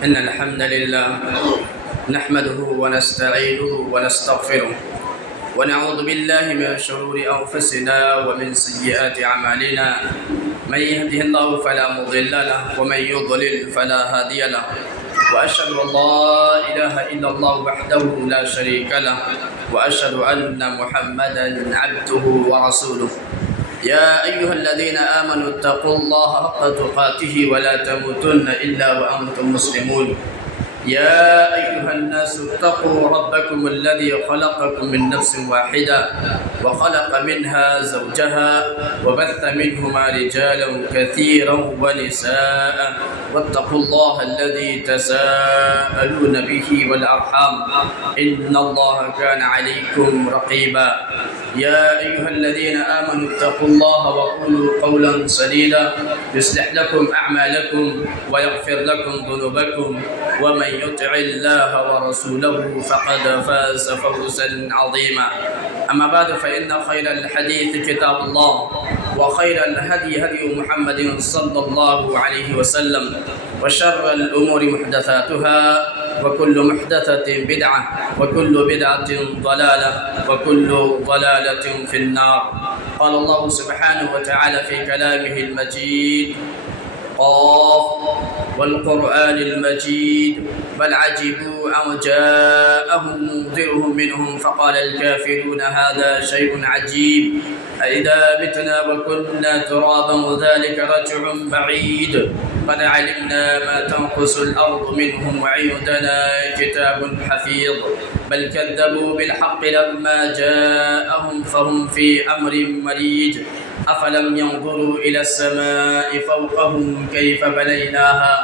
إن الحمد لله نحمده ونستعينه ونستغفره ونعوذ بالله من شرور أنفسنا ومن سيئات أعمالنا. من يهده الله فلا مضل له ومن يضلل فلا هادي له. وأشهد أن لا إله إلا الله وحده لا شريك له وأشهد أن محمدا عبده ورسوله. يا أيها الذين آمنوا اتقوا الله حق تقاته ولا تموتن إلا وأنتم مسلمون. يا أيها الناس اتقوا ربكم الذي خلقكم من نفس واحدة وخلق منها زوجها وبث منهما رجالا كثيرا ونساء واتقوا الله الذي تساءلون به والأرحام إن الله كان عليكم رقيبا. يا أيها الذين آمنوا اتقوا الله وقولوا قولا سديدا يصلح لكم أعمالكم ويغفر لكم ذنوبكم ومن يطع الله ورسوله فقد فاز فوزا عظيما. أما بعد فإن خير الحديث كتاب الله وخير الهدي هدي محمد صلى الله عليه وسلم وشر الأمور محدثاتها وكل محدثة بدعة وكل بدعة ضلالة وكل ضلالة في النار. قال الله سبحانه وتعالى في كلامه المجيد: قاف والقرآن المجيد بل عجبوا أن جاءهم منذر منهم فقال الكافرون هذا شيء عجيب أإذا متنا وكنا ترابا وذلك رجع بعيد قد علمنا ما تنقص الأرض منهم وعندنا كتاب حفيظ بل كذبوا بالحق لما جاءهم فهم في أمر مريج أفلم ينظروا إلى السماء فوقهم كيف بنيناها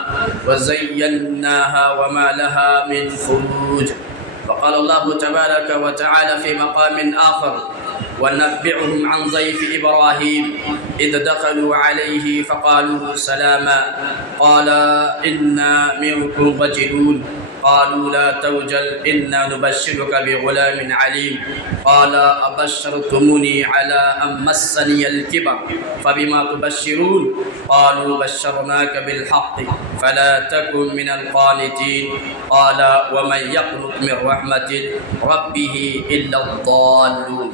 وزيناها وما لها من فروج. وقال الله تبارك وتعالى في مقام آخر: ونبئهم عن ضيف إبراهيم إذ دخلوا عليه فقالوا سلاما قال إنا منكم وجلون قالوا لا توجل إنا نبشرك بغلام عليم قال أبشرتموني على أن مسني الكبر فبما تبشرون قالوا بشرناك بالحق فلا تكن من القانتين قال ومن يقنط من رحمة ربه إلا الضالون.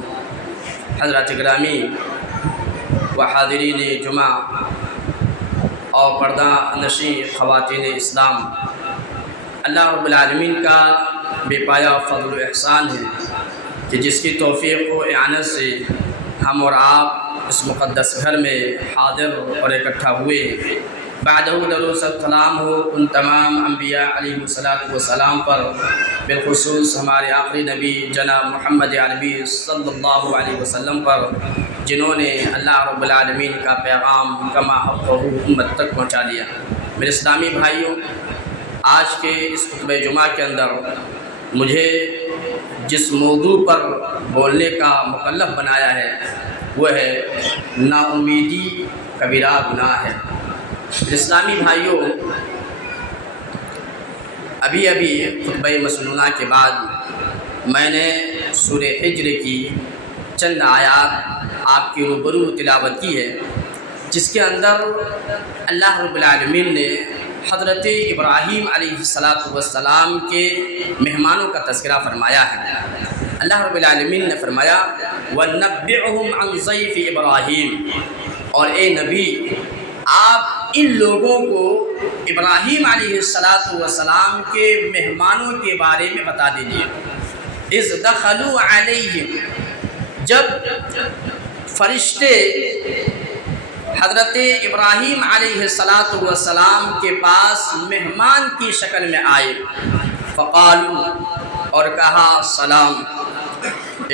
حضرات گرامی و حاضرین جمعہ اور پردہ نشین خواتین اسلام، اللہ رب العالمین کا بے پایا فضل و احسان ہے کہ جس کی توفیق و اعانت سے ہم اور آپ اس مقدس گھر میں حاضر اور اکٹھا ہوئے. بعدہ درود و سلام ہو ان تمام انبیاء علیہ السلام پر، بالخصوص ہمارے آخری نبی جناب محمد عربی صلی اللہ علیہ وسلم پر، جنہوں نے اللہ رب العالمین کا پیغام کما حق امت تک پہنچا دیا. میرے اسلامی بھائیوں، آج کے اس خطبہ جمعہ کے اندر مجھے جس موضوع پر بولنے کا مکلف بنایا ہے وہ ہے نا امیدی کبیرہ گناہ ہے. اسلامی بھائیوں، ابھی خطبہ مسنونہ کے بعد میں نے سورہ حجر کی چند آیات آپ کے روبرو تلاوت کی ہے، جس کے اندر اللہ رب العالمین نے حضرت ابراہیم علیہ السلام کے مہمانوں کا تذکرہ فرمایا ہے. اللہ رب العالمین نے فرمایا وَنَبِّئْهُمْ عَنْ ضَيْفِ إِبْرَاهِيمَ، اور اے نبی آپ ان لوگوں کو ابراہیم علیہ السلام کے مہمانوں کے بارے میں بتا دیجیے. اذ دخلوا علیہم، جب فرشتے حضرت ابراہیم علیہ السلام کے پاس مہمان کی شکل میں آئے، فقالوا، اور کہا سلام،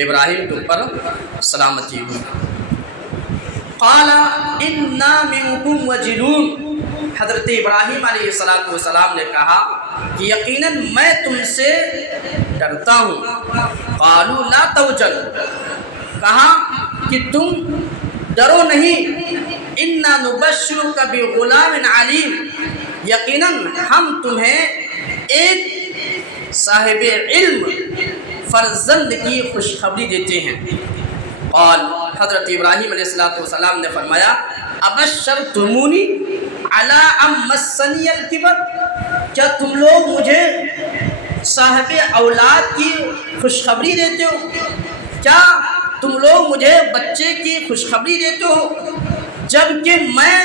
ابراہیم تم پر سلامتی ہو. قال انا منکم وجلون، حضرت ابراہیم علیہ السلام نے کہا کہ یقیناً میں تم سے ڈرتا ہوں. قالوا لا توجل، کہا کہ تم ڈرو نہیں. انا نبشرک بغلام علیم، یقیناً ہم تمہیں ایک صاحب علم فرزند کی خوشخبری دیتے ہیں. قال، حضرت ابراہیم علیہ السلام نے فرمایا ابشرتمونی علی ام مسنی الکبر، کیا تم لوگ مجھے صاحب اولاد کی خوشخبری دیتے ہو؟ کیا تم لوگ مجھے بچے کی خوشخبری دیتے ہو جب کہ میں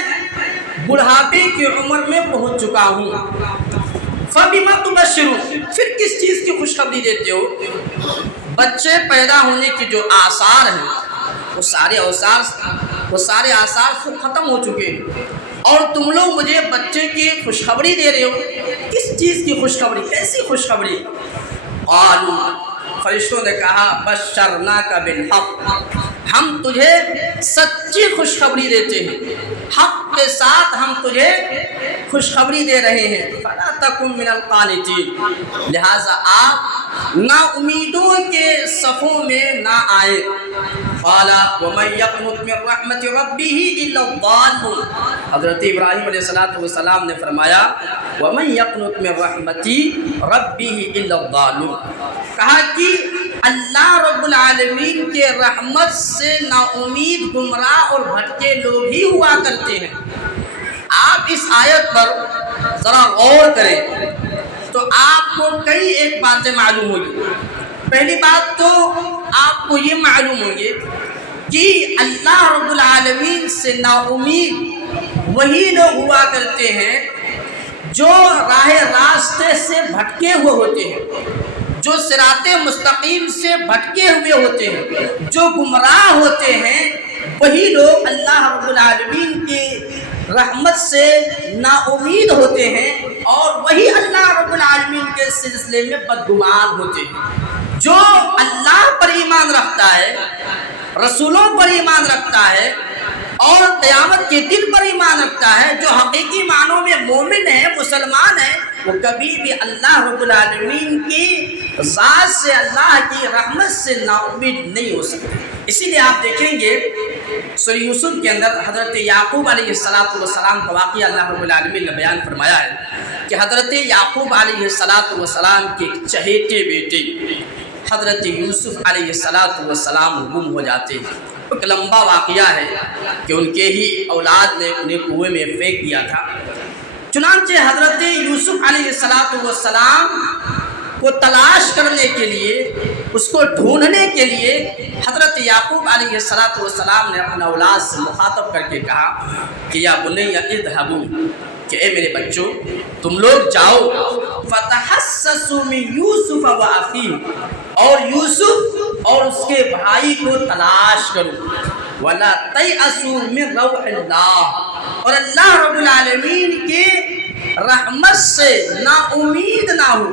بڑھاپے کی عمر میں پہنچ چکا ہوں؟ فَبِمَا تُبَشِّرُونَ، پھر کس چیز کی خوشخبری دیتے ہو؟ بچے پیدا ہونے کی جو آثار ہیں وہ سارے آثار خود ختم ہو چکے ہیں، اور تم لوگ مجھے بچے کی خوشخبری دے رہے ہو؟ کس چیز کی خوشخبری؟ کیسی خوشخبری؟ قالوا، فرشتوں نے کہا بشرناک بالحق، ہم تجھے سچی خوشخبری دیتے ہیں، حق کے ساتھ ہم تجھے خوشخبری دے رہے ہیں۔ فلا تکن من القانتین، لہٰذا آپ نا امیدوں کے صفوں میں نہ آئے۔ قال ومن يقنط من رحمت ربه الا الضالون، حضرت ابراہیم علیہ السلام نے فرمایا ومن يقنط من رحمت ربه الا الضالون، کہا کہ اللہ رب العالمین کے رحمت سے نا امید، گمراہ اور بھٹکے لوگ ہی ہوا کرتے ہیں۔ آپ اس آیت پر ذرا غور کریں تو آپ کو کئی ایک باتیں معلوم ہوگی۔ پہلی بات تو آپ کو یہ معلوم ہوگی کہ اللہ رب العالمین سے نا امید وہی لوگ ہوا کرتے ہیں جو راہ راستے سے بھٹکے ہوئے ہوتے ہیں، جو صراط مستقیم سے بھٹکے ہوئے ہوتے ہیں، جو گمراہ ہوتے ہیں، وہی لوگ اللہ رب العالمین کی رحمت سے نا امید ہوتے ہیں، اور وہی اللہ رب العالمین کے سلسلے میں بدگمان ہوتے ہیں۔ جو اللہ پر ایمان رکھتا ہے، رسولوں پر ایمان رکھتا ہے، اور قیامت کے دن پر ایمان رکھتا ہے، جو حقیقی معنوں میں مومن ہے، مسلمان ہے، وہ کبھی بھی اللہ رب العالمین کی ذات سے، اللہ کی رحمت سے نا امید نہیں ہو سکتے۔ اسی لیے آپ دیکھیں گے سورہ یوسف کے اندر حضرت یعقوب علیہ السلام کا واقعہ اللہ رب العالمین نے بیان فرمایا ہے کہ حضرت یعقوب علیہ السلام کے چہیتے بیٹے حضرت یوسف علیہ السلام گم ہو جاتے ہیں۔ ایک لمبا واقعہ ہے کہ ان کے ہی اولاد نے انہیں کنویں میں پھینک دیا تھا۔ چنانچہ حضرت یوسف علیہ السلام کو تلاش کرنے کے لیے، اس کو ڈھونڈنے کے لیے حضرت یعقوب علیہ السلام نے اپنا اولاد سے مخاطب کر کے کہا کہ یا بنی اذهبوا، کہ اے میرے بچوں تم لوگ جاؤ، فتحسسوا من یوسف واخیہ، اور یوسف اور اس کے بھائی کو تلاش کرو، ولا تیأسوا من روح اللہ، اور اللہ رب العالمین کے رحمت سے نا امید نہ ہو۔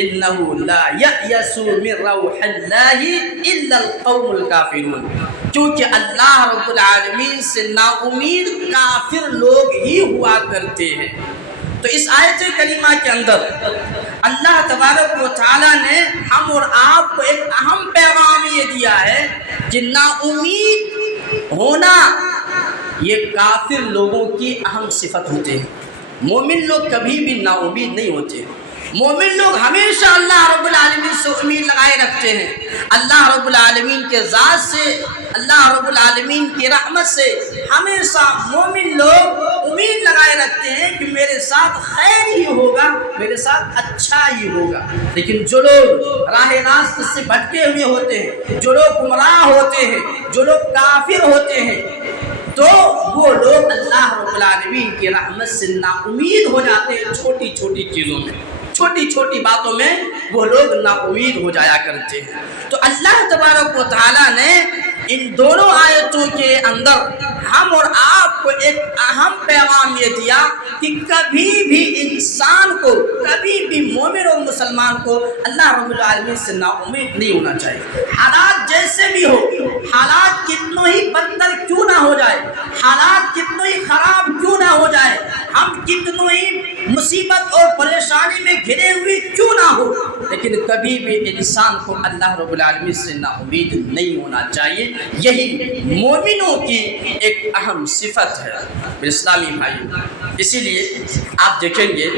انہ لا یأیس من روح اللہ الا القوم الکافرون، کیونکہ اللہ رب العالمین سے نا امید کافر لوگ ہی ہوا کرتے ہیں۔ تو اس آیت کریمہ کے اندر اللہ تبارک و تعالیٰ نے ہم اور آپ کو ایک اہم پیغام یہ دیا ہے کہ نا امید ہونا یہ کافر لوگوں کی اہم صفت ہوتے ہیں۔ مومن لوگ کبھی بھی نا امید نہیں ہوتے۔ مومن لوگ ہمیشہ اللہ رب العالمین سے امید لگائے رکھتے ہیں، اللہ رب العالمین کے ذات سے، اللہ رب العالمین کی رحمت سے ہمیشہ مومن لوگ امید لگائے رکھتے ہیں کہ میرے ساتھ خیر ہی ہوگا، میرے ساتھ اچھا ہی ہوگا۔ لیکن جو لوگ راہ راست سے بھٹکے ہوئے ہوتے ہیں، جو لوگ گمراہ ہوتے ہیں، جو لوگ کافر ہوتے ہیں، تو وہ لوگ اللہ رب العالمین کی رحمت سے نا امید ہو جاتے ہیں۔ چھوٹی چھوٹی چیزوں میں، چھوٹی چھوٹی باتوں میں وہ لوگ نا امید ہو جایا کرتے ہیں۔ تو اللہ تبارک و تعالیٰ نے ان دونوں آیتوں کے اندر ہم اور آپ کو ایک اہم پیغام یہ دیا کہ کبھی بھی انسان کو، کبھی بھی مومن اور مسلمان کو اللہ رب العالمین سے نا امید نہیں ہونا چاہیے۔ حالات جیسے بھی ہو، حالات کتنوں ہی بدتر کیوں نہ ہو جائے، حالات کتنوں ہی خراب کیوں نہ ہو جائے، ہم کتنوں ہی مصیبت اور پریشانی میں گھرے ہوئے کیوں نہ ہو، لیکن کبھی بھی انسان کو اللہ رب العالمین سے نا امید نہیں ہونا چاہیے۔ یہی مومنوں کی ایک اہم صفت ہے میرے اسلامی بھائیوں۔ اسی لیے آپ دیکھیں گے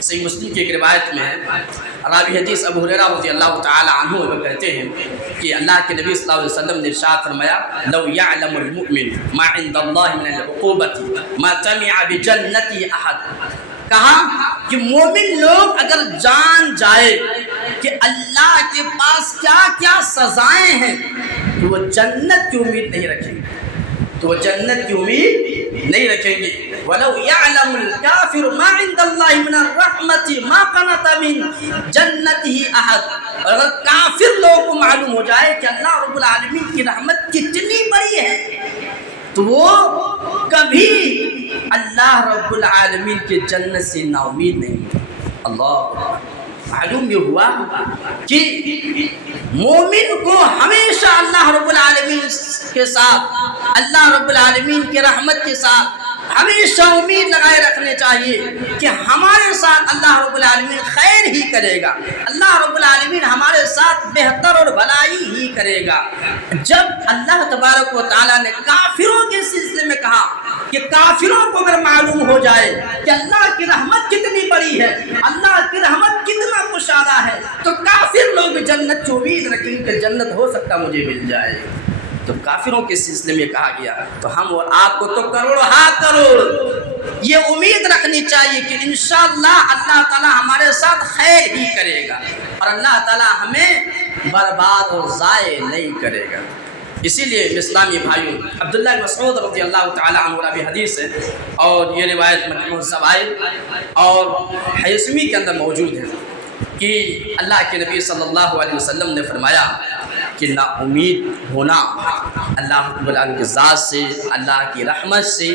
صحیح مسلم کی ایک روایت میں ہے، راوی حدیث ابو ہریرہ رضی اللہ تعالی عنہ وہ کہتے ہیں کہ اللہ کے نبی صلی اللہ علیہ وسلم نے ارشاد فرمایا لو یعلم المؤمن ما عند اللہ من العقوبۃ ما طمع بجنۃ احد، کہا کہ مومن لوگ اگر جان جائے کہ اللہ کے پاس کیا کیا سزائیں ہیں تو وہ جنت کی امید نہیں رکھیں گے، تو وہ جنت کی امید نہیں رکھیں گے۔ وَلَوْ يَعْلَمُ الْكَافِرُ مَا عِنْدَ اللَّهِ مِنَ الرَّحْمَةِ مَا قَنَطَ مِنْ جَنَّتِهِ أَحَدٌ، اور اگر کافر لوگوں کو معلوم ہو جائے کہ اللہ رب العالمین کی رحمت کتنی بڑی ہے تو وہ کبھی اللہ رب العالمین کے جنت سے نا امید نہیں۔ اللہ، معلوم یہ ہوا کہ مومن کو ہمیشہ اللہ رب العالمین کے ساتھ، اللہ رب العالمین کے رحمت کے ساتھ ہمیشہ امید لگائے رکھنے چاہیے کہ ہمارے ساتھ اللہ رب العالمین خیر ہی کرے گا، اللہ رب العالمین ہمارے ساتھ بہتر اور بھلائی ہی کرے گا۔ جب اللہ تبارک و تعالیٰ نے کافروں کے سلسلے میں کہا کہ کافروں کو اگر معلوم ہو جائے کہ اللہ کی رحمت کتنی بڑی ہے، اللہ کی رحمت کتنا کشادہ ہے، تو کافر لوگ بھی جنت کی امید رکھیں کہ جنت ہو سکتا مجھے مل جائے۔ تو کافروں کے سلسلے میں کہا گیا، تو ہم اور آپ کو تو کروڑ ہاں کروڑ یہ امید رکھنی چاہیے کہ انشاءاللہ اللہ تعالیٰ ہمارے ساتھ خیر ہی کرے گا اور اللہ تعالیٰ ہمیں برباد اور ضائع نہیں کرے گا۔ اسی لیے اسلامی بھائیوں، عبداللہ بن مسعود رضی اللہ تعالیٰ عنہ بھی حدیث ہے اور یہ روایت مجموع الزوائد اور حیثمی کے اندر موجود ہے کہ اللہ کے نبی صلی اللہ علیہ وسلم نے فرمایا کہ نا امید ہونا اللہ رب العالمین کی ذات سے، اللہ کی رحمت سے،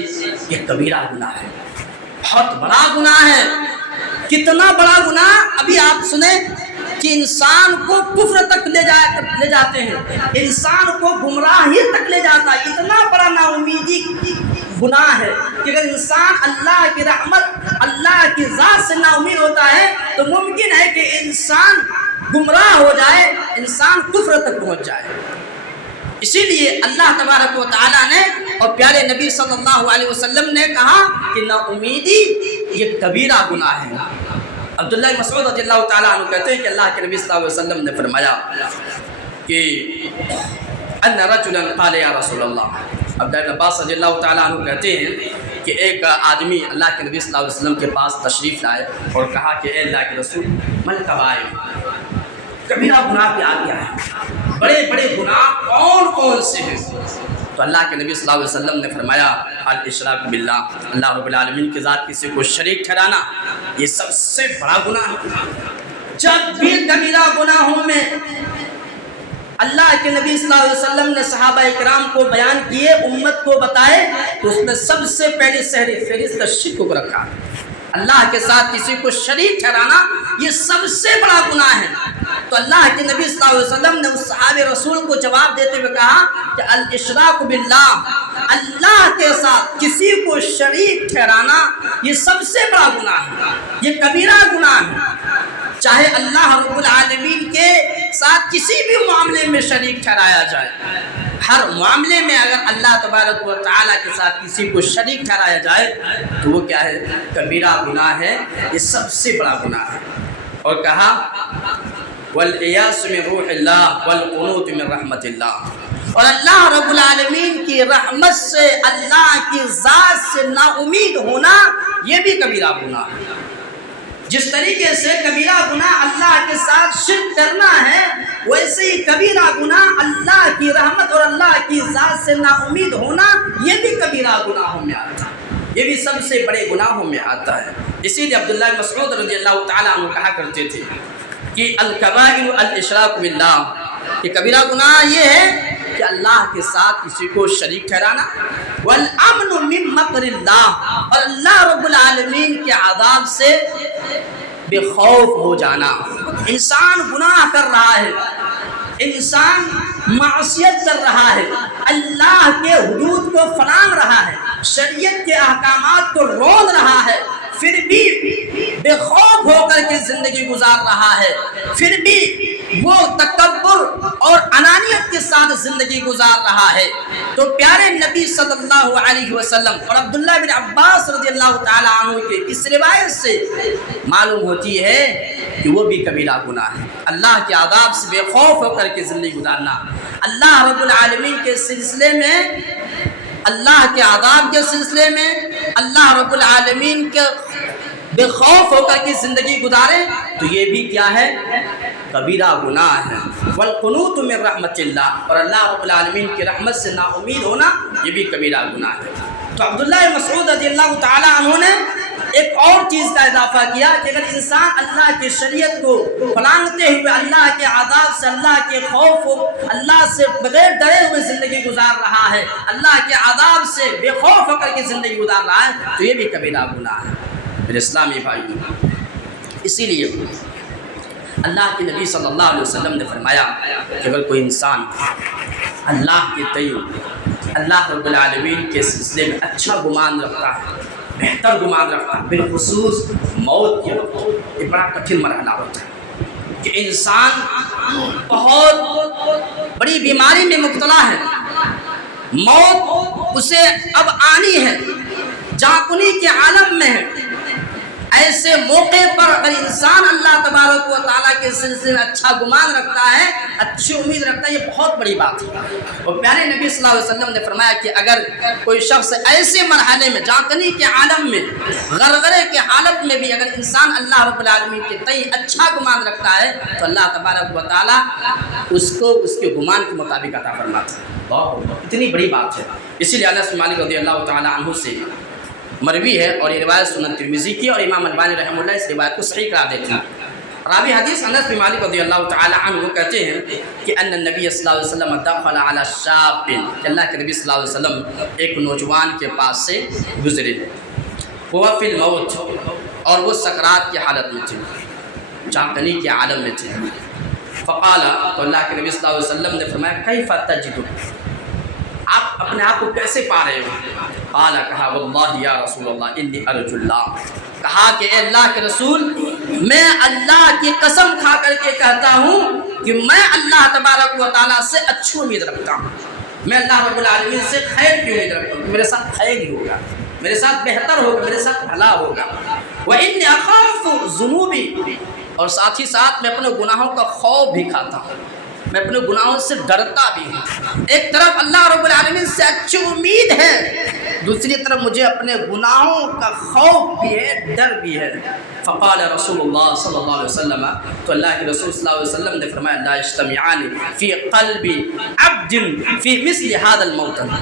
یہ کبیرہ گناہ ہے، بہت بڑا گناہ ہے۔ کتنا بڑا گناہ؟ ابھی آپ سنیں کہ انسان کو کفر تک لے جاتے ہیں، انسان کو گمراہی تک لے جاتا ہے۔ اتنا بڑا نا امیدی گناہ ہے کہ اگر انسان اللہ کی رحمت، اللہ کی ذات سے نا امید ہوتا ہے تو ممکن ہے کہ انسان گمراہ ہو جائے، انسان کفر تک پہنچ جائے۔ اسی لیے اللہ تبارک و تعالیٰ نے اور پیارے نبی صلی اللہ علیہ وسلم نے کہا کہ نا امیدی یہ کبیرہ گناہ ہے۔ عبداللہ بن مسعود رضی اللہ تعالیٰ عنہ کہتے ہیں کہ اللہ کے نبی صلی اللہ علیہ وسلم نے فرمایا کہ ان رجلا قال یا رسول اللہ، عبداللہ بن عباس رضی اللہ تعالیٰ عنہ کہتے ہیں کہ ایک آدمی اللہ کے نبی صلی اللہ علیہ وسلم کے پاس تشریف لائے اور کہا کہ اے اللہ کے رسول من کبائر، کبیرہ گناہ کیا کیا ہے، بڑے بڑے گناہ کون کون سے ہیں؟ تو اللہ کے نبی صلی اللہ علیہ وسلم نے فرمایا الاشراک باللہ، اللہ رب العالمین کی ذات کسی کو شریک ٹھہرانا یہ سب سے بڑا گناہ ہے۔ جب بھی کبیرہ گناہوں میں اللہ کے نبی صلی اللہ علیہ وسلم نے صحابہ اکرام کو بیان کیے، امت کو بتائے، تو اس میں سب سے پہلی فہرست شرک کو رکھا۔ اللہ کے ساتھ کسی کو شریک ٹھہرانا یہ سب سے بڑا گناہ ہے۔ تو اللہ کے نبی صلی اللہ علیہ وسلم نے اس صحابہ رسول کو جواب دیتے ہوئے کہا کہ الاشراک باللہ، اللہ کے ساتھ کسی کو شریک ٹھہرانا یہ سب سے بڑا گناہ ہے، یہ کبیرہ گناہ ہے۔ چاہے اللہ رب العالمین کے ساتھ کسی بھی معاملے میں شریک ٹھہرایا جائے، ہر معاملے میں اگر اللہ تبارک و تعالیٰ کے ساتھ کسی کو شریک ٹھہرایا جائے تو وہ کیا ہے؟ کبیرہ گناہ ہے، یہ سب سے بڑا گناہ ہے۔ اور کہا والعیاذ من روح اللہ والقنوط من رحمت اللہ، اور اللہ رب العالمین کی رحمت سے، اللہ کی ذات سے نا امید ہونا یہ بھی کبیرہ گناہ ہے۔ جس طریقے سے کبیرہ گناہ اللہ کے ساتھ شرک کرنا ہے، ویسے ہی کبیرہ گناہ اللہ کی رحمت اور اللہ کی ذات سے نا امید ہونا یہ بھی کبیرہ گناہوں میں آتا ہے، یہ بھی سب سے بڑے گناہوں میں آتا ہے۔ اسی لیے عبداللہ بن مسعود رضی اللہ تعالیٰ عنہ کہا کرتے تھے کہ الکبائر الاشراک باللہ، یہ کبیرہ گناہ یہ ہے کہ اللہ کے ساتھ کسی کو شریک ٹھہرانا، والامن من مکر اللہ، اور اللہ رب العالمین کے عذاب سے بے خوف ہو جانا۔ انسان گناہ کر رہا ہے، انسان معصیت کر رہا ہے، اللہ کے حدود کو فلان رہا ہے، شریعت کے احکامات کو رون رہا ہے، پھر بھی بے خوف ہو کر کے زندگی گزار رہا ہے، پھر بھی وہ تکبر اور انانیت کے ساتھ زندگی گزار رہا ہے، تو پیارے نبی صلی اللہ علیہ وسلم اور عبداللہ بن عباس رضی اللہ تعالیٰ عنہ کے اس روایت سے معلوم ہوتی ہے کہ وہ بھی کبیرہ گناہ ہے۔ اللہ کے عذاب سے بے خوف ہو کر کے زندگی گزارنا، اللہ رب العالمین کے سلسلے میں، اللہ کے عذاب کے سلسلے میں، اللہ رب العالمین کے بے خوف ہو کر کے زندگی گزارے تو یہ بھی کیا ہے؟ کبیرہ گناہ ہے۔ والقنوط من رحمت اللہ، اور اللہ رب العالمین کی رحمت سے نا امید ہونا یہ بھی کبیرہ گناہ ہے۔ تو عبداللہ مسعود رضی اللہ تعالیٰ عنہ نے ایک اور چیز کا اضافہ کیا کہ اگر انسان اللہ کی شریعت کو پھلانگتے ہوئے اللہ کے عذاب سے، اللہ کے خوف و اللہ سے بغیر ڈرے ہوئے زندگی گزار رہا ہے، اللہ کے عذاب سے بے خوف ہو کر کے زندگی گزار رہا ہے تو یہ بھی کبیرہ گناہ ہے میرے اسلامی بھائی۔ اسی لیے اللہ کے نبی صلی اللہ علیہ وسلم نے فرمایا کہ اگر کوئی انسان اللہ کے تئیں، اللہ رب العالمین کے سلسلے میں اچھا گمان رکھتا ہے، بہتر گمان رکھتا ہے، بالخصوص موت کے وقت، یہ بڑا کٹھن مرحلہ ہوتا ہے کہ انسان بہت بڑی بیماری میں مبتلا ہے، موت اسے اب آنی ہے، جاکنی کے عالم میں ہے۔ ایسے موقع پر اگر انسان اللہ تبارک و تعالیٰ کے سلسلے میں اچھا گمان رکھتا ہے، اچھی امید رکھتا ہے، یہ بہت بڑی بات ہے۔ اور پیارے نبی صلی اللہ علیہ وسلم نے فرمایا کہ اگر کوئی شخص ایسے مرحلے میں، جاکنی کے عالم میں، غرغرے کے حالت میں بھی اگر انسان اللہ رب العالمین کے تئیں اچھا گمان رکھتا ہے تو اللہ تبارک و تعالیٰ اس کو اس کے گمان کے مطابق عطا فرماتا ہے۔ اتنی بڑی بات ہے۔ اسی لیے انس بن مالک رضی اللہ تعالیٰ عنہ سے مروی ہے، اور یہ روایت سنن ترمذی کی، اور امام البانی رحمہ اللہ اس روایت کو صحیح قرار دیتے ہیں۔ راوی حدیث انس بن مالک رضی اللہ تعالی عنہ وہ کہتے ہیں کہ ان النبی صلی اللہ علیہ وسلم دخل علی شاب، کہ اللہ کے نبی صلی اللہ علیہ وسلم ایک نوجوان کے پاس سے گزرے، وہ فی الموت، اور وہ سکرات کی حالت میں تھے، جاکنی کے عالم میں تھے۔ فقال، تو اللہ کے نبی صلی اللہ علیہ وسلم نے فرمایا کیف تجد، آپ اپنے آپ کو کیسے پا رہے ہو؟ قال، کہا واللہ یا رسول اللہ انی ارجو اللہ، کہا کہ اے اللہ کے رسول، میں اللہ کی قسم کھا کر کے کہتا ہوں کہ میں اللہ تبارک و تعالیٰ سے اچھی امید رکھتا ہوں، میں اللہ رب العالمین سے خیر کی امید رکھتا ہوں کہ میرے ساتھ خیر ہی ہوگا، میرے ساتھ بہتر ہوگا، میرے ساتھ بھلا ہوگا۔ وانی اخاف ذنوبی، اور ساتھ ہی ساتھ میں اپنے گناہوں کا خوف بھی کھاتا ہوں، میں اپنے گناہوں سے ڈرتا بھی ہوں۔ ایک طرف اللہ رب العالمین سے اچھی امید ہے، دوسری طرف مجھے اپنے گناہوں کا خوف بھی ہے، ڈر بھی ہے۔ فقال رسول اللہ صلی اللہ علیہ وسلم، تو اللہ کے رسول صلی اللہ علیہ وسلم نے فرمایا لا یجتمعان فی قلب عبد فی مثل هذا الموطن،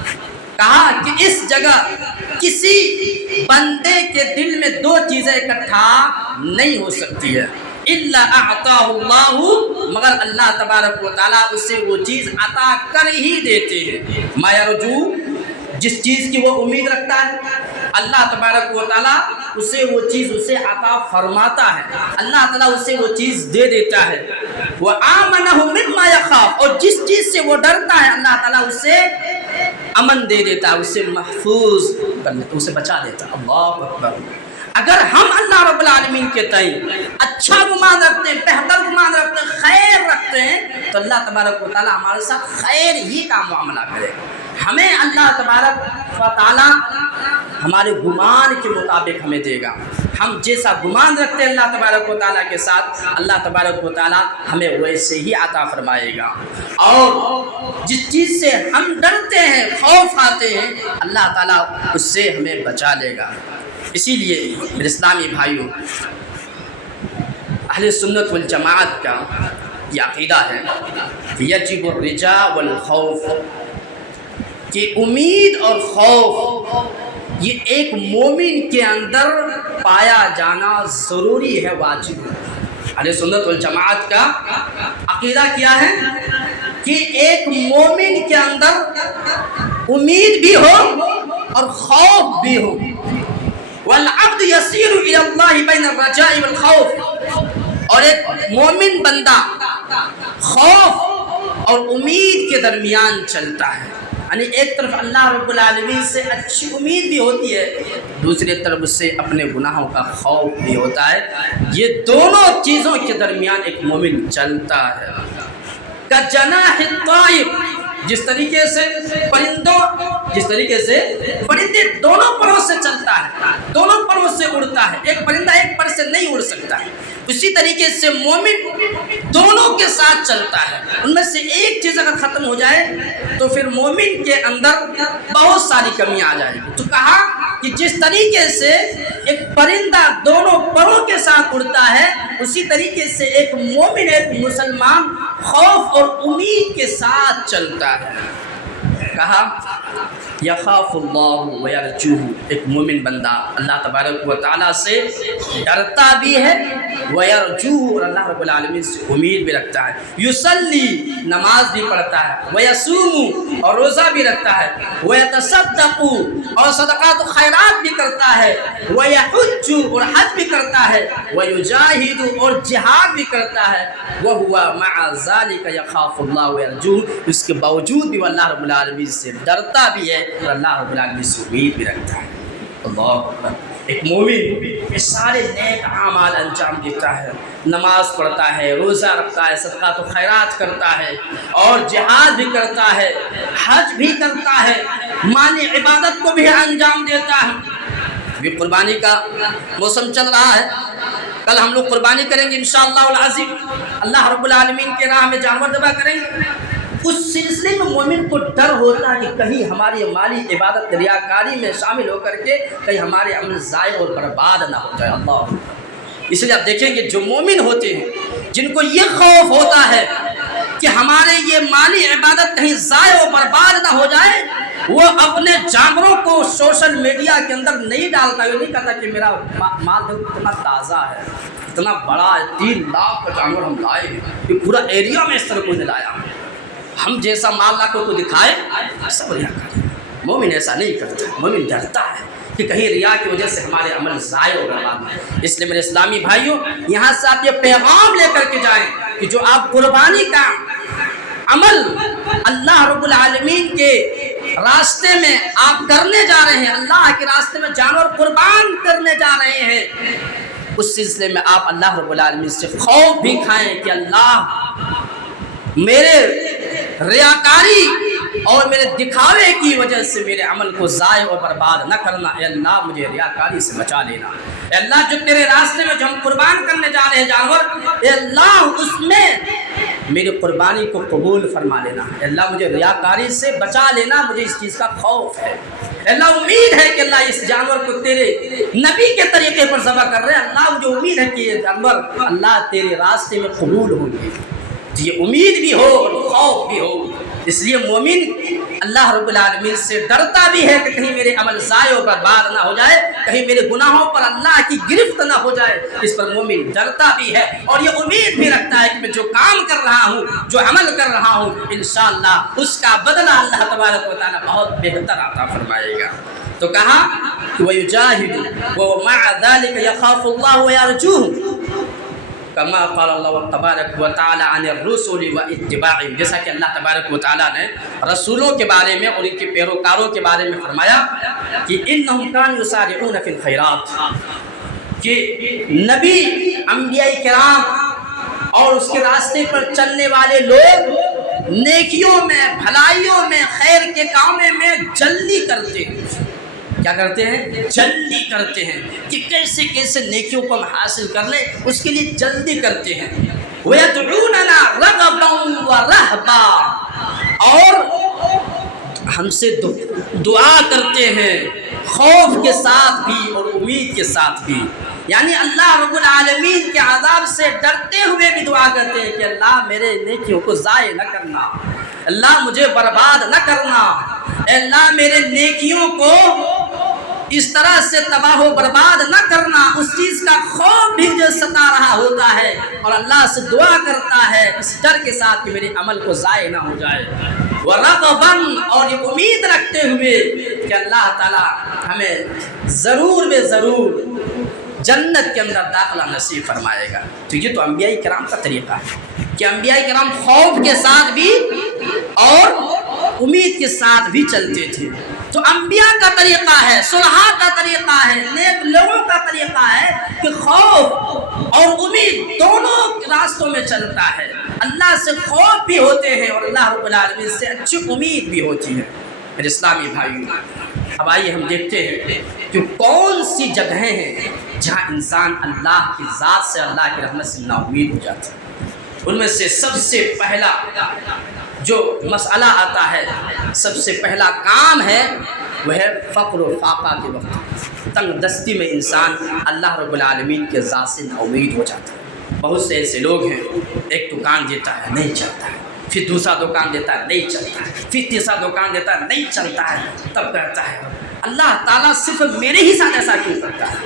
کہا کہ اس جگہ کسی بندے کے دل میں دو چیزیں اکٹھا نہیں ہو سکتی ہے، الا اعطاہ اللہ، مگر اللہ تبارک و تعالیٰ اسے وہ چیز عطا کر ہی دیتے ہیں، ما یرجو، جس چیز کی وہ امید رکھتا ہے اللہ تبارک و تعالیٰ اسے وہ چیز اسے عطا فرماتا ہے، اللہ تعالیٰ اسے وہ چیز دے دیتا ہے۔ وآمنہ مما یخاف، اور جس چیز سے وہ ڈرتا ہے اللہ تعالیٰ اسے امن دے دیتا ہے، اسے محفوظ کر لیتا ہے، اسے بچا دیتا ہے۔ اللہ اکبر۔ اگر ہم اللہ رب العالمین کے تئیں اچھا گمان رکھتے ہیں، بہتر گمان رکھتے ہیں، خیر رکھتے ہیں تو اللہ تبارک و تعالیٰ ہمارے ساتھ خیر ہی کا معاملہ کرے گا۔ ہمیں اللہ تبارک و تعالیٰ ہمارے گمان کے مطابق ہمیں دے گا، ہم جیسا گمان رکھتے ہیں اللہ تبارک و تعالیٰ کے ساتھ، اللہ تبارک و تعالیٰ ہمیں ویسے ہی عطا فرمائے گا، اور جس چیز سے ہم ڈرتے ہیں، خوف آتے ہیں، اللہ تعالیٰ اس سے ہمیں بچا لے گا۔ اسی لیے میرے اسلامی بھائیوں، اہل سنت والجماعت کا یہ عقیدہ ہے کہ یجب الرجاء والخوف، کہ امید اور خوف یہ ایک مومن کے اندر پایا جانا ضروری ہے، واجب ہے۔ اہل سنت والجماعت کا عقیدہ کیا ہے کہ ایک مومن کے اندر امید بھی ہو اور خوف بھی ہو۔ والعبد یسیر الی اللہ بین الرجاء والخوف، اور ایک مومن بندہ خوف اور امید کے درمیان چلتا ہے، یعنی ایک طرف اللہ رب العالمین سے اچھی امید بھی ہوتی ہے، دوسری طرف اس سے اپنے گناہوں کا خوف بھی ہوتا ہے۔ یہ دونوں چیزوں کے درمیان ایک مومن چلتا ہے۔ کجناح الطائر، جس طریقے سے پرندے دونوں پروں سے چلتا ہے، دونوں پروں سے اڑتا ہے، ایک پرندہ ایک پر سے نہیں اڑ سکتا ہے، اسی طریقے سے مومن دونوں کے ساتھ چلتا ہے۔ ان میں سے ایک چیز اگر ختم ہو جائے تو پھر مومن کے اندر بہت ساری کمیاں آ جائیں گی۔ تو کہا کہ جس طریقے سے ایک پرندہ دونوں پروں کے ساتھ اڑتا ہے، اسی طریقے سے ایک مومن، ایک مسلمان خوف اور امید کے ساتھ چلتا ہے۔ کہا یخاف اللہ ویرجوہ، ایک مومن بندہ اللہ تبارک و تعالیٰ سے ڈرتا بھی ہے، ویرجوہ، اور اللہ رب العالمین سے امید بھی رکھتا ہے، یصلی، نماز بھی پڑھتا ہے، ویصوم، اور روزہ بھی رکھتا ہے، ویتصدق، اور صدقات و خیرات بھی کرتا ہے، ویحج، اور حج بھی کرتا ہے، ویجاہد، اور جہاد بھی کرتا ہے، وہو مع ذلک یخاف اللہ ویرجوہ، اس کے باوجود بھی وہ اللہ رب العالمین سے ڈرتا بھی ہے اور اللہ رب العالمین سے امید بھی رکھتا ہے۔ اللہ اکبر، ایک مومن یہ سارے نیک اعمال انجام دیتا ہے، نماز پڑھتا ہے، روزہ رکھتا ہے، صدقات و خیرات کرتا ہے، اور جہاد بھی کرتا ہے، حج بھی کرتا ہے، مالی عبادت کو بھی انجام دیتا ہے۔ ابھی قربانی کا موسم چل رہا ہے، کل ہم لوگ قربانی کریں گے انشاءاللہ العظیم، اللہ رب العالمین کے راہ میں جانور ذبح کریں گے۔ اس سلسلے میں مومن کو ڈر ہوتا ہے کہ کہیں ہماری مالی عبادت ریاکاری میں شامل ہو کر کے کہیں ہمارے عمل ضائع اور برباد نہ ہو جائے۔ اللہ، اس لیے آپ دیکھیں کہ جو مومن ہوتے ہیں، جن کو یہ خوف ہوتا ہے کہ ہمارے یہ مالی عبادت کہیں ضائع و برباد نہ ہو جائے، وہ اپنے جانوروں کو سوشل میڈیا کے اندر نہیں ڈالتا، یہ نہیں کہتا کہ میرا مال اتنا تازہ ہے، اتنا بڑا ہے، 3 لاکھ کا جانور ہم لائے ہیں، یہ پورا ایریا میں اس طرح کوئی نہیں لایا، ہم جیسا مال لا کو دکھائے، سب ریا کرے۔ مومن ایسا نہیں کرتا، مومن ڈرتا ہے کہ کہیں ریا کی وجہ سے ہمارے عمل ضائع ہو رہا ہے۔ اس لیے میرے اسلامی بھائیوں، یہاں سے آپ یہ پیغام لے کر کے جائیں کہ جو آپ قربانی کا عمل اللہ رب العالمین کے راستے میں آپ کرنے جا رہے ہیں، اللہ کے راستے میں جانور قربان کرنے جا رہے ہیں، اس سلسلے میں آپ اللہ رب العالمین سے خوف بھی کھائیں کہ اللہ میرے ریاکاری اور میرے دکھاوے کی وجہ سے میرے عمل کو ضائع اور برباد نہ کرنا، اے اللہ مجھے ریاکاری سے بچا لینا، اے اللہ جو تیرے راستے میں جو ہم قربان کرنے جا رہے ہیں جانور، اے اللہ اس میں میری قربانی کو قبول فرما لینا، اے اللہ مجھے ریاکاری سے بچا لینا، مجھے اس چیز کا خوف ہے، اے اللہ امید ہے کہ اللہ اس جانور کو تیرے نبی کے طریقے پر ذبح کر رہے ہیں، اللہ مجھے امید ہے کہ یہ جانور اللہ تیرے راستے میں قبول ہوں گے، یہ امید بھی ہو اور خوف بھی ہو۔ اس لیے مومن اللہ رب العالمین سے ڈرتا بھی ہے کہ کہیں میرے عمل ضائع و برباد نہ ہو جائے، کہیں میرے گناہوں پر اللہ کی گرفت نہ ہو جائے، اس پر مومن ڈرتا بھی ہے اور یہ امید بھی رکھتا ہے کہ میں جو کام کر رہا ہوں، جو عمل کر رہا ہوں، انشاءاللہ اس کا بدلہ اللہ تبارک و تعالیٰ بہت بہتر عطا فرمائے گا۔ تو کہا وَيُجَاهِدُ وَمَعَ ذَلِكَ يَخَافُ اللَّهُ وَيَرْجُوهُ، کما قال اللہ تبارک و تعالی عن الرسل و اتباعهم، جیسا کہ اللہ تبارک و تعالی نے رسولوں کے بارے میں اور ان کے پیروکاروں کے بارے میں فرمایا کہ انہم کانوا یسارعون فی الخیرات، کہ نبی، انبیاء کرام اور اس کے راستے پر چلنے والے لوگ نیکیوں میں، بھلائیوں میں، خیر کے کاموں میں جلدی کرتے ہیں۔ کیا کرتے ہیں؟ جلدی کرتے ہیں کہ کیسے کیسے نیکیوں کو ہم حاصل کر لیں، اس کے لیے جلدی کرتے ہیں۔ وَيَدْعُونَنَا رَغَبًا وَرَهْبًا، اور ہم سے دعا کرتے ہیں خوف کے ساتھ بھی اور امید کے ساتھ بھی، یعنی اللہ رب العالمین کے عذاب سے ڈرتے ہوئے بھی دعا کرتے ہیں کہ اللہ میرے نیکیوں کو ضائع نہ کرنا، اللہ مجھے برباد نہ کرنا، اے اللہ میرے نیکیوں کو اس طرح سے تباہ و برباد نہ کرنا، اس چیز کا خوف بھی جو ستا رہا ہوتا ہے اور اللہ سے دعا کرتا ہے اس ڈر کے ساتھ کہ میرے عمل کو ضائع نہ ہو جائے، وَرَغَبًا، اور یہ امید رکھتے ہوئے کہ اللہ تعالی ہمیں ضرور بے ضرور جنت کے اندر داخلہ نصیب فرمائے گا۔ تو یہ تو انبیاء کرام کا طریقہ ہے کہ انبیاء کرام خوف کے ساتھ بھی اور امید کے ساتھ بھی چلتے تھے۔ تو انبیاء کا طریقہ ہے، صلحاء کا طریقہ ہے، نیک لوگوں کا طریقہ ہے کہ خوف اور امید دونوں راستوں میں چلتا ہے، اللہ سے خوف بھی ہوتے ہیں اور اللہ رب العالمین سے اچھی امید بھی ہوتی ہے۔ میرے اسلامی بھائیوں، اب آئیے ہم دیکھتے ہیں کہ کون سی جگہیں ہیں جہاں انسان اللہ کی ذات سے، اللہ کی رحمت سے نا امید ہو جاتا ہے۔ ان میں سے سب سے پہلا جو مسئلہ آتا ہے سب سے پہلا کام ہے وہ ہے فقر و فاقہ کے وقت تنگ دستی میں انسان اللہ رب العالمین کے ذات سے نا امید ہو جاتا ہے۔ بہت سے ایسے لوگ ہیں، ایک دکان دیتا ہے نہیں چلتا ہے، پھر دوسرا دکان دیتا ہے نہیں چلتا ہے، پھر تیسرا دکان دیتا ہے نہیں چلتا ہے، تب کہتا ہے اللہ تعالیٰ صرف میرے ہی ساتھ ایسا کیوں کرتا ہے؟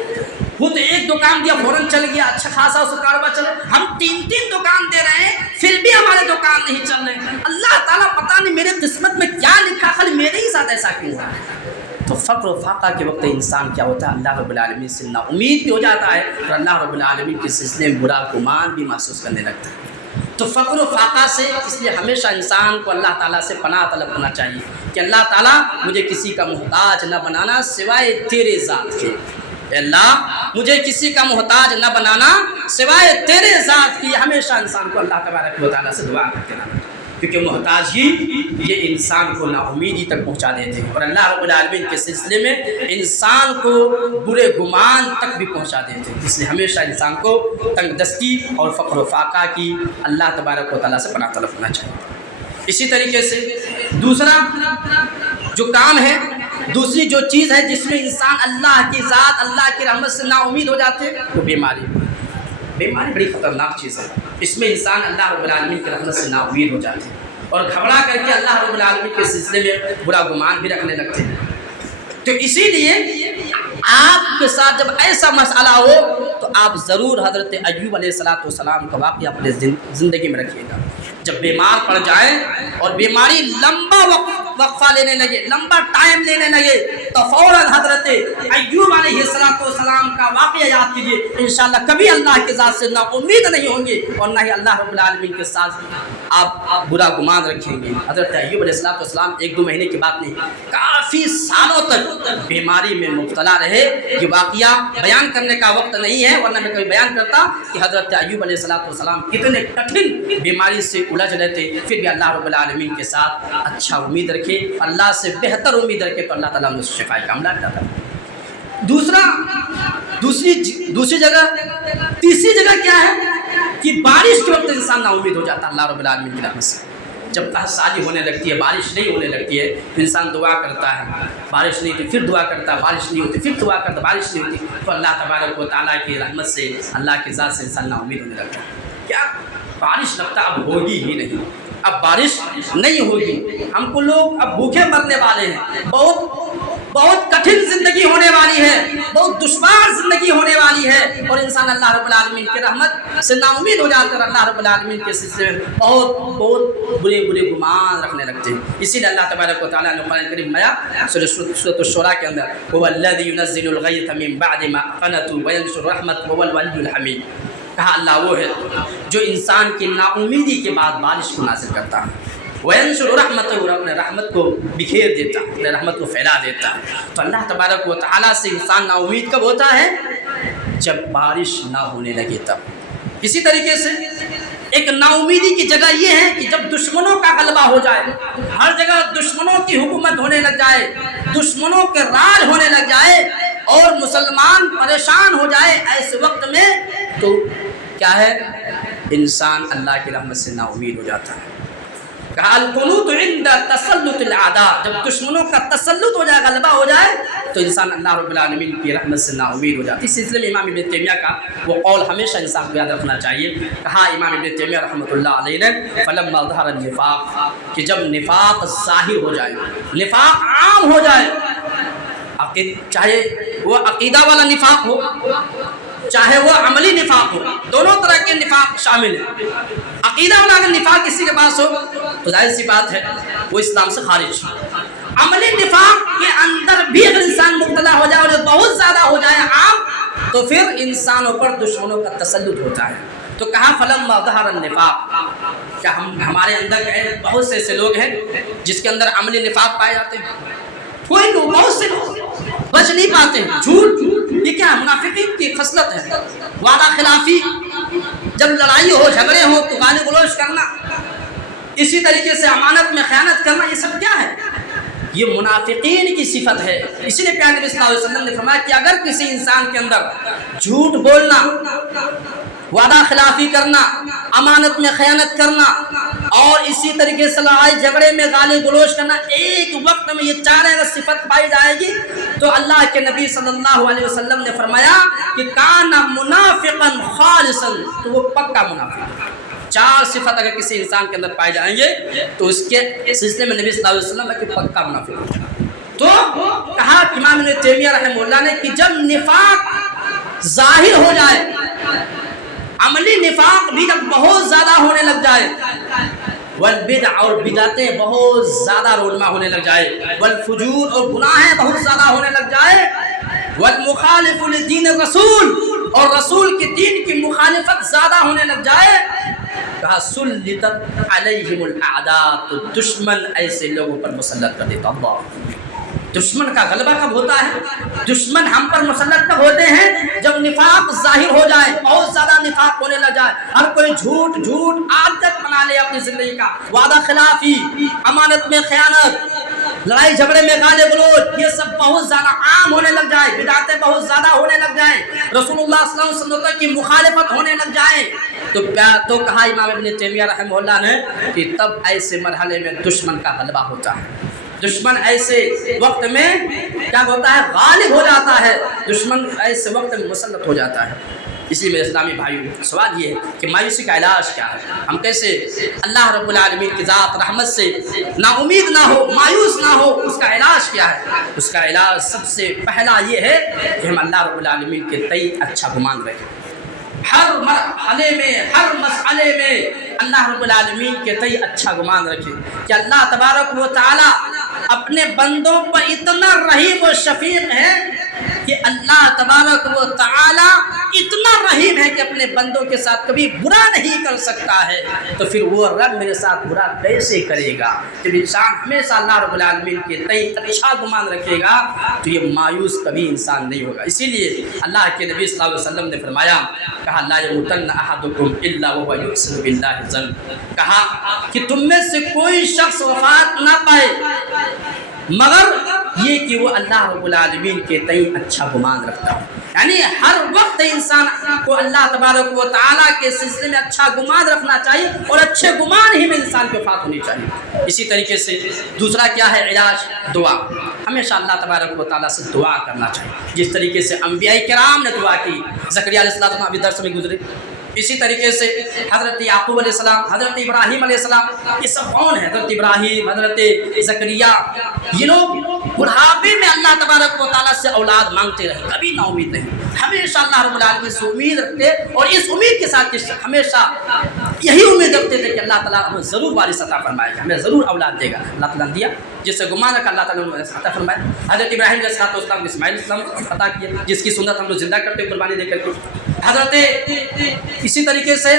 وہ تو ایک دکان دیا فوراً چل گیا، اچھا خاصا اس کا کاروبار چل رہا، ہم تین دکان دے رہے ہیں پھر بھی ہمارے دکان نہیں چل رہے۔ اللہ تعالیٰ پتہ نہیں میرے قسمت میں کیا لکھا، خالی میرے ہی ساتھ ایسا کیوں ہوا ہے؟ تو فقر و فاقہ کے وقت انسان کیا ہوتا ہے؟ اللہ رب العالمین سے نا امید بھی ہو جاتا ہے اور اللہ رب العالمین کے سلسلے میں برا گمان بھی محسوس کرنے لگتا ہے۔ تو فقر و فاقہ سے اس لیے ہمیشہ انسان کو اللہ تعالیٰ سے پناہ طلب کرنا چاہیے کہ اللہ تعالیٰ مجھے کسی کا محتاج نہ بنانا سوائے تیرے ذات کے۔ اے اللہ مجھے کسی کا محتاج نہ بنانا سوائے تیرے ذات کی۔ ہمیشہ انسان کو اللہ تبارک و تعالیٰ سے دعا کرتے رہنا، کیونکہ محتاجی یہ انسان کو نا امیدی تک پہنچا دیتے ہیں اور اللہ رب العالمین کے سلسلے میں انسان کو برے گمان تک بھی پہنچا دیتے ہیں۔ اس لیے ہمیشہ انسان کو تنگ دستی اور فقر و فاقہ کی اللہ تبارک و تعالیٰ سے پناہ طلب کرنا چاہیے۔ اسی طریقے سے دوسرا جو کام ہے، دوسری جو چیز ہے جس میں انسان اللہ کی ذات، اللہ کی رحمت سے نا امید ہو جاتے ہیں، وہ بیماری بڑی خطرناک چیز ہے۔ اس میں انسان اللہ رب العالمین کی رحمت سے نا امید ہو جاتے ہیں اور گھبرا کر کے اللہ رب العالمین کے سلسلے میں برا گمان بھی رکھنے لگتے ہیں۔ تو اسی لیے آپ کے ساتھ جب ایسا مسئلہ ہو تو آپ ضرور حضرت ایوب علیہ السلام کا واقعہ اپنے زندگی میں رکھیے گا۔ جب بیمار پڑ جائیں اور بیماری لمبا وقفہ لینے لگے، لمبا ٹائم لینے لگے، تو فوراً حضرت ایوب علیہ السلام کا واقعہ یاد کیجیے۔ انشاءاللہ کبھی اللہ کی ذات سے نا امید نہیں ہوں گے اور نہ ہی اللہ رب العالمین کے ساتھ آپ برا گمان رکھیں گے۔ حضرت ایوب علیہ السلام 1-2 مہینے کی بات نہیں، کافی سالوں تک بیماری میں مبتلا رہے۔ یہ واقعہ بیان کرنے کا وقت نہیں ہے، ورنہ میں کبھی بیان کرتا کہ حضرت ایوب علیہ السلام کتنے کٹھن بیماری سے الجھ رہے تھے، پھر بھی اللہ رب العالمین کے ساتھ اچھا امید رکھے، اللہ سے بہتر امید رکھے تو اللہ تعالیٰ نے شفا کا عملہ کرتا ہے۔ دوسری جگہ، تیسری جگہ کیا ہے کہ بارش کے وقت انسان نا امید ہو جاتا ہے اللہ رب العالمین کی رحمت سے۔ جب قحط ہونے لگتی ہے، بارش نہیں ہونے لگتی ہے تو انسان دعا کرتا ہے، بارش نہیں ہوتی پھر دعا کرتا ہے، بارش نہیں ہوتی پھر دعا کرتا ہے، بارش نہیں ہوتی تو اللہ تبارک و تعالیٰ کی رحمت سے، اللہ کی ذات سے انسان نا امید ہونے لگتا ہے۔ کیا بارش لگتا اب ہوگی ہی نہیں، اب بارش نہیں ہوگی، ہم کو لوگ اب بھوکے مرنے والے ہیں، بہت کٹھن زندگی ہونے والی ہے، بہت دشوار زندگی ہونے والی ہے، اور انسان اللہ رب العالمین کی رحمت سے نا امید ہو جاتا ہے، اللہ رب العالمین کے سلسلے میں بہت برے گمان رکھنے لگتے ہیں۔ اسی لیے اللہ تبارک و تعالیٰ نے قرآن کریم میں سورۃ الشورى کے اندر هو الذی ينزل الغیث من بعد ما قنطوا وینشر رحمته وهو الولی الحمید، کہا اللہ وہ ہے جو انسان کی نا امیدی کے بعد بارش کو نازل کرتا ہے، وینشر رحمتہ، اور اپنے رحمت کو بکھیر دیتا ہے، اپنے رحمت کو پھیلا دیتا ہے۔ تو اللہ تبارک و تعالیٰ سے انسان نا امید کب ہوتا ہے؟ جب بارش نہ ہونے لگے تب۔ اسی طریقے سے ایک نا امیدی کی جگہ یہ ہے کہ جب دشمنوں کا غلبہ ہو جائے، ہر جگہ دشمنوں کی حکومت ہونے لگ جائے، دشمنوں کے راج ہونے لگ جائے اور مسلمان پریشان ہو جائے، ایسے وقت میں تو کیا ہے؟ انسان اللہ کی رحمت سے نا امید ہو جاتا ہے۔ کہا القنوط عند تسلط الاعداء، جب دشمنوں کا تسلط ہو جائے، غلبہ ہو جائے تو انسان اللہ رب العالمین کی رحمت سے نا امید ہو جاتا ہے۔ اس سلسلے میں امام ابن تیمیہ کا وہ قول ہمیشہ انسان کو یاد رکھنا چاہیے۔ کہا امام ابن تیمیہ رحمۃ اللہ علیہ نے فلما ظہر النفاق، کہ جب نفاق ظاہر ہو جائے، نفاق عام ہو جائے، چاہے وہ عقیدہ والا نفاق ہو چاہے وہ عملی نفاق ہو، دونوں طرح کے نفاق شامل ہیں۔ عقیدہ والا اگر نفاق کسی کے پاس ہو تو ظاہر سی بات ہے وہ اسلام سے خارج۔ عملی نفاق کے اندر بھی اگر انسان مبتلا ہو جائے اور بہت زیادہ ہو جائے عام، تو پھر انسانوں پر دشمنوں کا تسلط ہوتا ہے۔ تو کہا فلما ظہر النفاق، کیا ہمارے اندر بہت سے ایسے لوگ ہیں جس کے اندر عملی نفاق پائے جاتے ہیں؟ کوئی لوگ، بہت سے لوگ بچ نہیں پاتے ہیں۔ جھوٹ، یہ کیا منافقین کی خصلت ہے۔ وعدہ خلافی، جب لڑائی ہو، جھگڑے ہو تو گالی گلوچ کرنا، اسی طریقے سے امانت میں خیانت کرنا، یہ سب کیا ہے؟ یہ منافقین کی صفت ہے۔ اسی لیے پیارے نبی صلی اللہ علیہ وسلم نے فرمایا کہ اگر کسی انسان کے اندر جھوٹ بولنا، وعدہ خلافی کرنا، امانت میں خیانت کرنا اور اسی طریقے سے لڑائی جھگڑے میں گالی گلوچ کرنا، ایک وقت میں یہ چاریں اگر صفت پائی جائے گی تو اللہ کے نبی صلی اللہ علیہ وسلم نے فرمایا کہ کانا منافقا خالصا، تو وہ پکا منافق ہے۔ چار صفت اگر کسی انسان کے اندر پائے جائیں گے تو اس کے سلسلے میں نبی صلی اللہ علیہ وسلم ہے کہ پکا منافق ہے۔ تو کہا امام ابن تیمیہ رحمہ اللہ نے کہ جب نفاق ظاہر ہو جائے، عملی نفاق بھی جب بہت زیادہ ہونے لگ جائے، والبدع اور بدعتیں بہت زیادہ رونما ہونے لگ جائے، والفجور اور گناہیں بہت زیادہ ہونے لگ جائے، والمخالف لدین الرسول اور رسول کے دین کی مخالفت زیادہ ہونے لگ جائے، کہا سلطت علیہم الاعداء، تو دشمن ایسے لوگوں پر مسلط کر دیتا اللہ۔ دشمن کا غلبہ کب ہوتا ہے؟ دشمن ہم پر مسلط کب ہوتے ہیں؟ جب نفاق ظاہر ہو جائے، بہت زیادہ نفاق ہونے لگ جائے، ہر کوئی جھوٹ عادت بنا لے اپنی زندگی کا، وعدہ خلافی، امانت میں خیانت، لڑائی جھگڑے میں گالی گلوچ، یہ سب بہت زیادہ عام ہونے لگ جائے، بدعتیں بہت زیادہ ہونے لگ جائیں، رسول اللہ صلی اللہ علیہ وسلم کی مخالفت ہونے لگ جائے، تو کہا امام ابن تیمیہ رحمہ اللہ نے کہ تب ایسے مرحلے میں دشمن کا غلبہ ہوتا ہے۔ دشمن ایسے وقت میں کیا ہوتا ہے؟ غالب ہو جاتا ہے، دشمن ایسے وقت میں مسلط ہو جاتا ہے۔ اسی میں اسلامی بھائیوں سوال یہ ہے کہ مایوسی کا علاج کیا ہے؟ ہم کیسے اللہ رب العالمین کی ذات رحمت سے نا امید نہ ہو، مایوس نہ ہو؟ اس کا علاج کیا ہے؟ اس کا علاج سب سے پہلا یہ ہے کہ ہم اللہ رب العالمین کے تئیں اچھا گمان رکھیں، ہر مرحلے میں، ہر مسئلے میں اللہ رب العالمین کے تئیں اچھا گمان رکھیں کہ اللہ تبارک و تعالی اپنے بندوں پر اتنا رحیم و شفیق ہے کہ اللہ تبارک و تعالی اتنا رحیم ہے کہ اپنے بندوں کے ساتھ کبھی برا نہیں کر سکتا ہے، تو پھر وہ رب میرے ساتھ برا کیسے کرے گا؟ جب انسان ہمیشہ اللہ رب العالمین کے تئیں اچھا گمان رکھے گا تو یہ مایوس کبھی انسان نہیں ہوگا۔ اسی لیے اللہ کے نبی صلی اللہ علیہ وسلم نے فرمایا، کہا لا یموتن احدکم الا وهو یحسن باللہ الظن، کہا کہ تم میں سے کوئی شخص وفات نہ پائے مگر یہ کہ وہ اللہ رب العالمین کے تئیں اچھا گمان رکھتا ہو، یعنی ہر وقت انسان کو اللہ تبارک و تعالیٰ کے سلسلے میں اچھا گمان رکھنا چاہیے، اور اچھے گمان ہی میں انسان کی وفات ہونی چاہیے۔ اسی طریقے سے دوسرا کیا ہے علاج؟ دعا۔ ہمیشہ اللہ تبارک و تعالیٰ سے دعا کرنا چاہیے، جس طریقے سے انبیاء کرام نے دعا کی، زکریا علیہ السلام ابھی درس میں گزرے، اسی طریقے سے حضرت یعقوب علیہ السلام، حضرت ابراہیم علیہ السلام، یہ سب کون ہیں؟ حضرت ابراہیم، حضرت زکریا، یہ لوگ بڑھاپے میں اللہ تبارک و تعالیٰ سے اولاد مانگتے رہے، کبھی نا امید نہیں، ہمیشہ اللہ رب العالمین سے امید رکھتے، اور اس امید کے ساتھ ہمیشہ یہی امید رکھتے تھے کہ اللہ تعالیٰ ہمیں ضرور وارث عطا فرمائے گا، ہمیں ضرور اولاد دے گا۔ اللہ تعالیٰ نے دیا، جس سے گمان رکھا اللہ تعالیٰ نے عطا فرمایا۔ حضرت ابراہیم علیہ السلام اسماعیل علیہ السلام عطا کیا، جس کی سنت ہم لوگ زندہ کرتے ہیں قربانی دے کر کے۔ حضرت اسی طریقے سے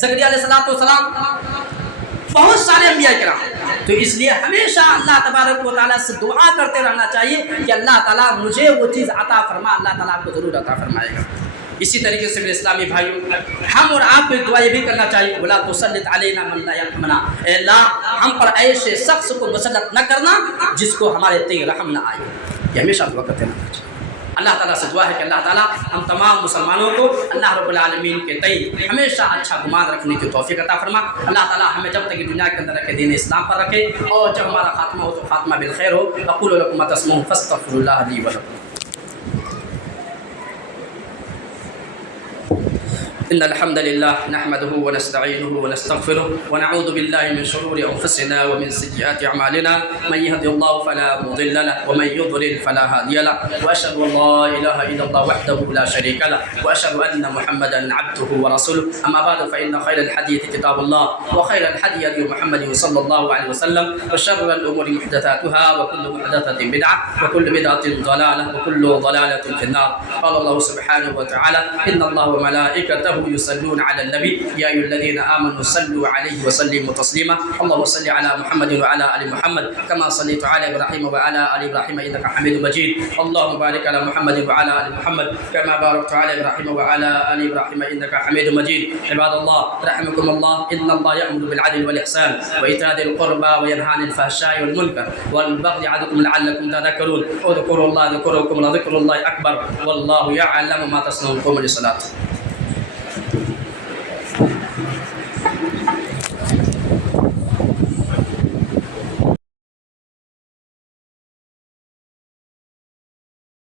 زکریا علیہ السلام، بہت سارے انبیاء کرام، تو اس لیے ہمیشہ اللہ تبارک و تعالیٰ سے دعا کرتے رہنا چاہیے کہ اللہ تعالیٰ مجھے وہ چیز عطا فرما، اللہ تعالیٰ آپ کو ضرور عطا فرمائے گا۔ اسی طریقے سے میرے اسلامی بھائیوں، ہم اور آپ کو دعا یہ بھی کرنا چاہیے، وَلَا تُسَلِّطْ عَلَيْنَا مَن لَّا يَرْحَمُنَا، اے اللہ ہم پر ایسے شخص کو مسلط نہ کرنا جس کو ہمارے تئیں رحم نہ آئے، یہ ہمیشہ دعا کرتے رہنا چاہیے۔ اللہ تعالیٰ سے دعا ہے کہ اللہ تعالیٰ ہم تمام مسلمانوں کو اللہ رب العالمین کے تئیں ہمیشہ اچھا گمان رکھنے کی توفیق عطا فرما۔ اللہ تعالیٰ ہمیں جب تک دنیا کے اندر رکھے دین اسلام پر رکھے، اور جب ہمارا خاتمہ ہو تو خاتمہ بالخیر ہو۔ اقول لکم ما تسمعون فاستغفروا اللہ لی ولکم۔ إن الحمد لله نحمده ونستعينه ونستغفره ونعوذ بالله من شرور أنفسنا ومن سيئات أعمالنا، من يهد الله فلا مضل له ومن يضلل فلا هادي له، وأشهد أن لا إله إلا الله وحده لا شريك له، وأشهد أن محمدا عبده ورسوله، أما بعد فإن خير الحديث كتاب الله، وخير الهدي هدي محمد صلى الله عليه وسلم، وشر الأمور محدثاتها، وكل محدثة بدعة، وكل بدعة ضلالة، وكل ضلالة في النار۔ قال الله سبحانه وتعالى إن الله وملائكته يصلون على النبي يا أيها الذين آمنوا صلوا عليه وسلموا تسليما، اللهم صل على محمد وعلى آل محمد كما صليت على إبراهيم وعلى آل إبراهيم إنك حميد مجيد، اللهم بارك على محمد وعلى آل محمد كما باركت على إبراهيم وعلى آل إبراهيم إنك حميد مجيد۔ عباد الله رحمكم الله، إن الله يأمر بالعدل والإحسان وإيتاء ذي القربى وينهى عن الفحشاء والمنكر والبغي يعظكم لعلكم تذكرون، اذكروا الله يذكركم ولذكر الله أكبر، والله يعلم ما تصنعون، قوموا للصلاة۔